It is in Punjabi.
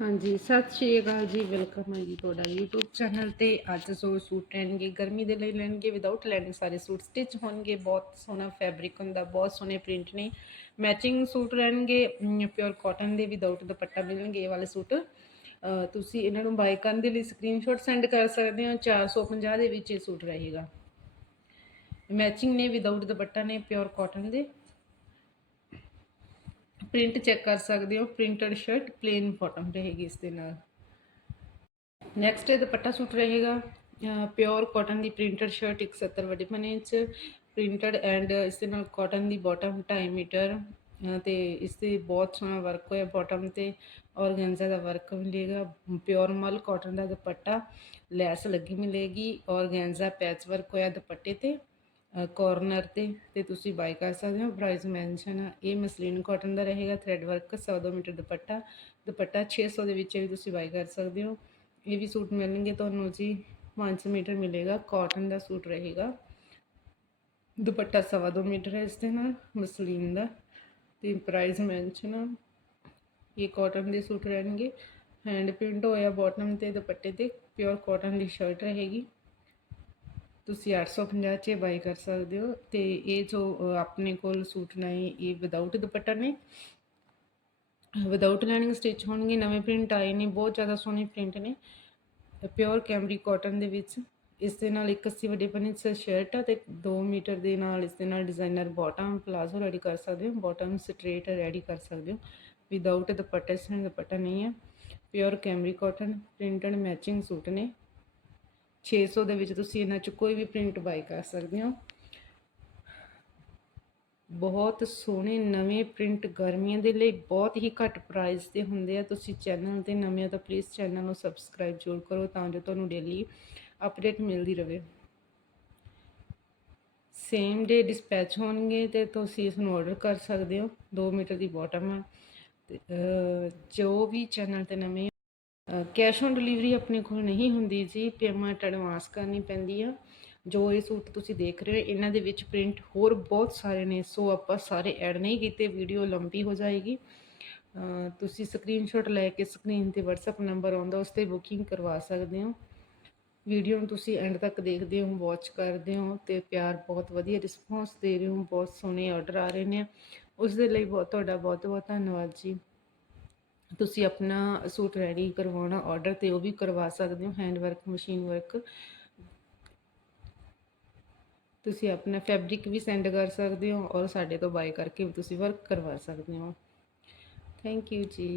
ਹਾਂਜੀ, ਸਤਿ ਸ਼੍ਰੀ ਅਕਾਲ ਜੀ, ਵੈਲਕਮ ਹੈ ਜੀ ਤੁਹਾਡਾ YouTube ਚੈਨਲ ਤੇ। ਅੱਜ ਸੋ ਸੂਟ ਲੈਣਗੇ, ਗਰਮੀ ਦੇ ਲਈ ਲੈਣਗੇ ਵਿਦਆਊਟ ਲੈਣਿੰਗ ਸਾਰੇ ਸੂਟ। ਸਟਿਚ ਹੋਣਗੇ, ਬਹੁਤ ਸੋਹਣਾ ਫੈਬਰਿਕ ਹੁੰਦਾ, ਬਹੁਤ ਸੋਹਣੇ ਪ੍ਰਿੰਟ ਨੇ। ਮੈਚਿੰਗ ਸੂਟ ਰਹਿਣਗੇ ਪਿਓਰ ਕਾਟਨ ਦੇ ਵਿਦਆਊਟ ਦੁਪੱਟਾ ਮਿਲਣਗੇ, ਇਹ ਵਾਲੇ ਸੂਟ। ਤੁਸੀਂ ਇਹਨਾਂ ਨੂੰ ਬਾਈ ਕਰਨ ਦੇ ਲਈ ਸਕਰੀਨਸ਼ਾਟ ਸੈਂਡ ਕਰ ਸਕਦੇ ਹੋ 450 ਦੇ ਵਿੱਚ ਇਹ ਸੂਟ ਰਹੇਗਾ। ਮੈਚਿੰਗ ਨੇ ਵਿਦਆਊਟ ਦੁਪੱਟਾ ਨੇ ਪਿਓਰ ਕਾਟਨ ਦੇ। ਪ੍ਰਿੰਟ ਚੈੱਕ ਕਰ ਸਕਦੇ ਹੋ ਪ੍ਰਿੰਟਡ ਸ਼ਰਟ ਪਲੇਨ ਬਾਟਮ ਰਹੇਗੀ ਇਸ ਦੇ ਨਾਲ। ਨੈਕਸਟ ਹੈ ਦੁਪੱਟਾ ਸੂਟ ਰਹੇਗਾ ਪਿਓਰ ਕਾਟਨ ਦੀ ਪ੍ਰਿੰਟਡ ਸ਼ਰਟ 170 ਵੱਡੇ ਪਨੇ ਇੰਚ ਪ੍ਰਿੰਟਡ ਐਂਡ ਇਸ ਦੇ ਨਾਲ ਕਾਟਨ ਦੀ ਬਾਟਮ 2.5 ਮੀਟਰ, ਅਹ ਤੇ ਇਸ ਤੇ ਬਹੁਤ ਸੋਹਣਾ ਵਰਕ ਹੋਇਆ ਬਾਟਮ ਤੇ, ਔਰਗੈਂਜ਼ਾ ਦਾ ਵਰਕ ਮਿਲੇਗਾ ਪਿਓਰ ਮਲ ਕਾਟਨ ਦਾ ਦੁਪੱਟਾ, ਲੈਸ ਲੱਗੀ ਮਿਲੇਗੀ, ਔਰਗੈਂਜ਼ਾ ਪੈਚ ਵਰਕ ਹੋਇਆ ਦੁਪੱਟੇ ਤੇ। ਕੋਰਨਰ ਤੇ ਤੇ ਤੁਸੀਂ ਬਾਈ ਕਰ ਸਕਦੇ ਹੋ। ਪ੍ਰਾਈਸ ਮੈਂਸ਼ਨ ਆ, ਇਹ ਮਸਲੀਨ ਕਾਟਨ ਦਾ ਰਹੇਗਾ thread work 102 metre dupatta. Dupatta 600 ਦੇ ਵਿੱਚ ਵੀ ਤੁਸੀਂ ਬਾਈ ਕਰ ਸਕਦੇ ਹੋ। ਇਹ ਵੀ ਸੂਟ ਮਿਲਣਗੇ ਤੁਹਾਨੂੰ ਜੀ 5 ਮੀਟਰ ਮਿਲੇਗਾ ਕਾਟਨ ਦਾ ਸੂਟ ਰਹੇਗਾ। ਦੁਪੱਟਾ 2.5 ਮੀਟਰ ਹੈ ਇਸ ਦੇ ਨਾਲ, ਮਸਲੀਨ ਦਾ। ਤੇ ਪ੍ਰਾਈਸ ਮੈਂਸ਼ਨ ਆ, ਇਹ ਕਾਟਨ ਦੇ ਸੂਟ ਰਹਿਣਗੇ। ਹੈਂਡ ਪ੍ਰਿੰਟ ਹੋਇਆ ਬਾਟਮ ਤੇ, ਦੁਪੱਟੇ ਤੇ ਪਿਓਰ ਕਾਟਨ ਦੀ ਸ਼ਰਟ ਰਹੇਗੀ। ਤੁਸੀਂ 850 ਚ ਬਾਈ ਕਰ ਸਕਦੇ ਹੋ ਤੇ ਇਹ ਜੋ ਆਪਣੇ ਕੋਲ ਸੂਟ ਨੇ, ਇਹ ਵਿਦਆਊਟ ਦੁਪੱਟਾ ਨੇ। ਵਿਦਆਊਟ ਲਾਈਨਿੰਗ ਸਟਿਚ ਹੋਣਗੇ, ਨਵੇਂ ਪ੍ਰਿੰਟ ਆਏ ਨੇ, ਬਹੁਤ ਜ਼ਿਆਦਾ ਸੋਹਣੇ ਪ੍ਰਿੰਟ ਨੇ। ਪਿਓਰ ਕੈਮਰੀ ਕਾਟਨ ਦੇ ਵਿੱਚ। ਇਸ ਦੇ ਨਾਲ 81 ਵੱਡੇ ਪਨੇ ਚ ਸ਼ਰਟ ਆ ਤੇ 2 ਮੀਟਰ ਦੇ ਨਾਲ ਇਸ ਦੇ ਨਾਲ ਡਿਜ਼ਾਈਨਰ ਬਾਟਮ ਪਲਾਜ਼ੋ ਰੈਡੀ ਕਰ ਸਕਦੇ ਹੋ। ਬਾਟਮ ਸਟ੍ਰੇਟ ਰੈਡੀ ਕਰ ਸਕਦੇ ਹੋ। ਵਿਦਆਊਟ ਦੁਪੱਟਾ, ਇਸ ਨਾਲ ਦੁਪੱਟਾ ਨਹੀਂ ਹੈ ਪਿਓਰ ਕੈਮਰੀ ਕਾਟਨ ਪ੍ਰਿੰਟਡ ਮੈਚਿੰਗ ਸੂਟ ਨੇ। 600 ਦੇ ਵਿੱਚ ਤੁਸੀਂ ਇਹਨਾਂ ਚ ਕੋਈ ਵੀ ਪ੍ਰਿੰਟ ਬਾਈ ਕਰ ਸਕਦੇ ਹੋ। ਬਹੁਤ ਸੋਹਣੇ ਨਵੇਂ ਪ੍ਰਿੰਟ ਗਰਮੀਆਂ ਦੇ ਲਈ ਬਹੁਤ ਹੀ ਘੱਟ ਪ੍ਰਾਈਸ ਤੇ ਹੁੰਦੇ ਆ। ਤੁਸੀਂ ਚੈਨਲ ਤੇ ਨਵੇਂ ਹੋ ਤਾਂ ਪਲੀਜ਼ ਚੈਨਲ ਨੂੰ ਸਬਸਕ੍ਰਾਈਬ ਜ਼ਰੂਰ ਕਰੋ ਤਾਂ ਜੋ ਤੁਹਾਨੂੰ ਡੇਲੀ ਅਪਡੇਟ ਮਿਲਦੀ ਰਹੇ ਸੇਮ ਡੇ ਡਿਸਪੈਚ ਹੋਣਗੇ ਤੇ ਤੁਸੀਂ ਇਸ ਨੂੰ ਆਰਡਰ ਕਰ ਸਕਦੇ ਹੋ। 2 ਮੀਟਰ ਦੀ ਬਾਟਮ ਹੈ। ਜੋ ਵੀ ਚੈਨਲ ਤੇ ਨਵੇਂ ਕੈਸ਼ ਔਨ ਡਿਲੀਵਰੀ ਆਪਣੇ ਕੋਲ ਨਹੀਂ ਹੁੰਦੀ ਜੀ ਪੇਮੈਂਟ ਐਡਵਾਂਸ ਕਰਨੀ ਪੈਂਦੀ ਆ। ਜੋ ਇਹ ਸੂਟ ਤੁਸੀਂ ਦੇਖ ਰਹੇ ਹੋ, ਇਹਨਾਂ ਦੇ ਵਿੱਚ ਪ੍ਰਿੰਟ ਹੋਰ ਬਹੁਤ ਸਾਰੇ ਨੇ, ਸੋ ਆਪਾਂ ਸਾਰੇ ਐਡ ਨਹੀਂ ਕੀਤੇ ਵੀਡੀਓ ਲੰਬੀ ਹੋ ਜਾਏਗੀ। ਤੁਸੀਂ ਸਕਰੀਨਸ਼ਾਟ ਲੈ ਕੇ ਸਕਰੀਨ ਤੇ WhatsApp ਨੰਬਰ ਆਉਂਦਾ, ਉਸ ਤੇ ਬੁਕਿੰਗ ਕਰਵਾ ਸਕਦੇ ਹੋ। ਵੀਡੀਓ ਨੂੰ ਤੁਸੀਂ ਐਂਡ ਤੱਕ ਦੇਖਦੇ ਹੋ ਵਾਚ ਕਰਦੇ ਹੋ, ਤੇ ਪਿਆਰ ਬਹੁਤ ਵਧੀਆ ਰਿਸਪੌਂਸ ਦੇ ਰਹੇ ਹੋ, ਬਹੁਤ ਸੋਹਣੇ ਆਰਡਰ ਆ ਰਹੇ ਨੇ। ਉਸ ਦੇ ਲਈ ਬਹੁਤ, ਤੁਹਾਡਾ ਬਹੁਤ ਬਹੁਤ ਧੰਨਵਾਦ ਜੀ। ਤੁਸੀਂ ਆਪਣਾ ਸੂਟ ਰੈਡੀ ਕਰਵਾਉਣਾ ਆਰਡਰ ਤੇ ਉਹ ਵੀ ਕਰਵਾ ਸਕਦੇ ਹੋ ਹੈਂਡ ਵਰਕ ਮਸ਼ੀਨ ਵਰਕ ਤੁਸੀਂ ਆਪਣਾ ਫੈਬਰਿਕ ਵੀ ਸੈਂਡ ਕਰ ਸਕਦੇ ਹੋ ਔਰ ਸਾਡੇ ਤੋਂ ਬਾਏ ਕਰਕੇ ਵੀ ਤੁਸੀਂ ਵਰਕ ਕਰਵਾ ਸਕਦੇ ਹੋ। ਥੈਂਕ ਯੂ ਜੀ।